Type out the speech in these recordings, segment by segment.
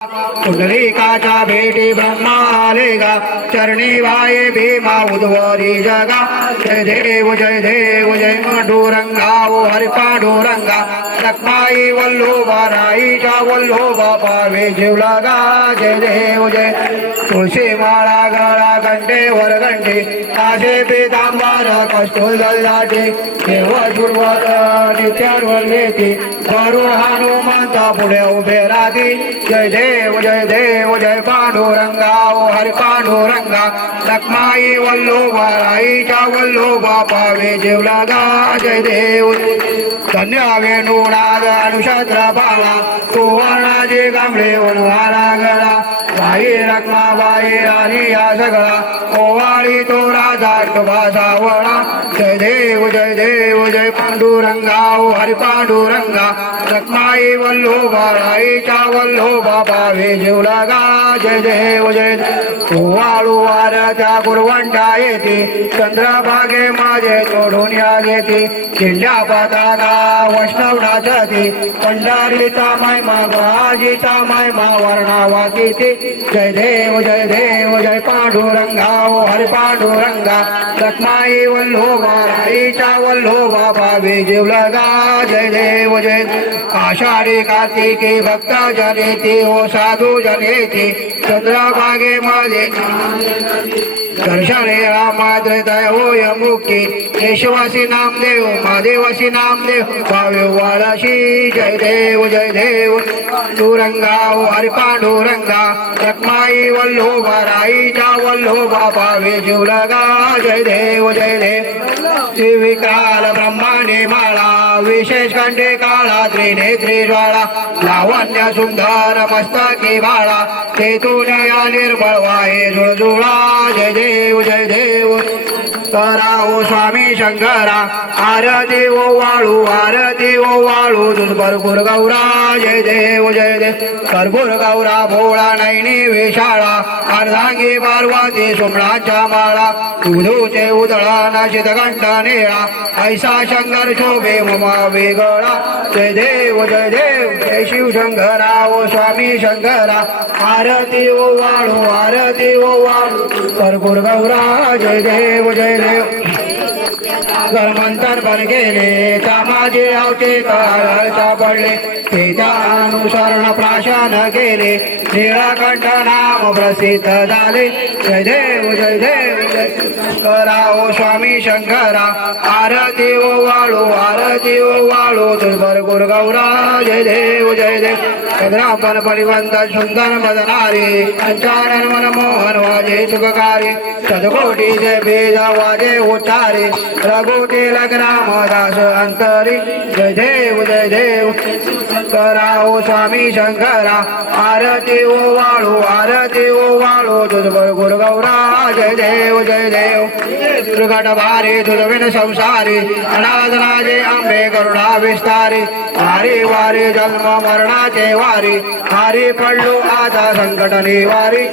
पुंडलिकाच्या भेटी ब्रह्मा आले गा चरणी वाये भीमा उद्वरी जगा। जय देव जय देव जय पांडुरंगा ओ हरी पांडुरंगा। रखमाई वल्लोबा राईच्या वल्लोबा पावे जीवलागा जय देव जय तुळशी माळा गळा गंडे वर गंडे। काशे पितांबर कस्तूर लाटे देव दुर्वत नित्यावर येते वरुण हनुमंता पुढे उभे राहते। जय देव देव जय देव जय पांडुरंगा ओ हरि पांडुरंगा। लक्ष्माई वल्लोबा राईच्या वल्लोभा पावे जेवलागा जय देव। धन्य वेणुनाद अनुषत्र बाळा सुवर्णाचे गांबळे वनवारा गळा। आई रक्मा बाई आणि या सगळा. ओवाळी तो राजा तुभा सावळा जय देव जय देव जय पांडुरंगा ओ हरी पांडुरंगा. रक्माई वल्लोबा राईच्या वल्लोबा वे जेवलागा जय देव जय ओवाळू वाळू वाऱ्याच्या गुरवंटा येते. चंद्रभागे माझे तोडून या घेते. किल्ल्या पताका वैष्णव नाचते पंढरीचा माय मागवाजीचा माय मा वर्णावा किती. जय देव जय देव जय पांडुरंगा ओ हरि पांडुरंगा। रत्नाई वल्लोबा राईच्या वल्लोबा भावे जीवलगा। जय देव जय देव. आषाढी कार्तिकी भक्त जनेती ओ साधू जनेती। चंद्रभागे माझे दर्शने रामाद्रतय होय मुक्ती केशवासी नामदेव महादेवासी नामदेव भावे वाळाशी जय देव जय देव पांडुरंगा ओ हरी पांडुरंगा रक्माई वल्लोबा राईच्या वल्लोबा भावे जीवलगा जय देव जय देव विकाल ब्रह्मांडे माळा विशेष कंठे काळा त्रिनेत्री ज्वाळा लावण्य सुंदर मस्तकी बाळा तेथून या निर्मळ वाहे जुळजुळा जय देव जय देव. करा स्वामी शंकरा आरती ओ वाळू आरती ओ वाळू तुझ भरपूर गौरा जय देव जय देव. भरपूर गौरा भोळा नैनी विशाळा अर्धांगी पार्वती सुमणाच्या माळा उधूचे उदळा नाशित कंठ निळा ऐसा शंकर शोभे मम वेगळा. जय देव जय देव. जय शिव शंकरा ओ स्वामी शंकरा. आरती ओ वाळू आरती ओ वाळू. भरपूर गौरा जय देव जय देव. धर्मांतर बन गेले कामाचे आवते कारचा पडले. तेजा अनुसरण प्राशन केले निळाकंठ नाम प्रसिद्ध झाले. जय देव जय देव जय शंकरा ओ स्वामी शंकरा. आरती ओ वाळू आरती ओ वाळू. दुर्भर गुर गौरा जय देव जय देव. चंद्रापन परिवंत सुंदर मदनारी. पंचानन मनमोहन वाजे सुखकारी. सदकोटी जय बेज वाजे उच्चारे रघुटे लग्नाम दास अंतरी जय देव जय। देव करा ओ स्वामी शंकरा आरती ओ वाळू आरती ओ वाळू तुझ गुर गौरा जय देव जय देव. दुर्घट भारी तुझविन संसारी अनाथनाजे आंबे करुणा विस्तारी वारी वारी जन्म मरणाचे वारी हारी पडलो आता संकट निवारी.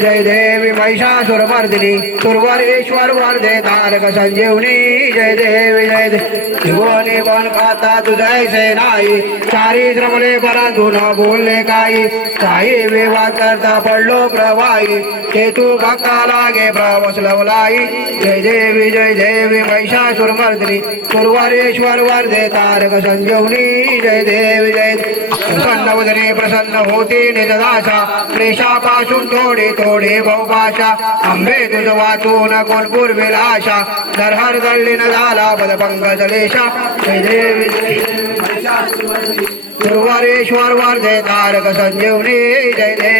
जय देवी महिषासुर मर्दिनी सुरवरेश्वर वरदे तारक संजीवनी. जय देवी जय देवी. पण खाता तुझैसे नाही. चारी परंतु न बोलले काही. काही विवाद करता पडलो प्रवाही. ते तू भक्ता लागे प्रवसलवलाई जय देवी जय देवी महिषासुर मर्दिनी. सुरवरेश्वर वर्धे तारक संजीवनी जय देवी जय प्रसन्न वदने प्रसन्न होती निजदासा क्लेशापासून थोडे थोडे बहुभाषा. आंबे तुझ वाचून कोण पूर्वील आशा नरहर झाला पद पंकज जय देवी गुरुवारेश्वर वर्धे तारक संजीवनी जय देव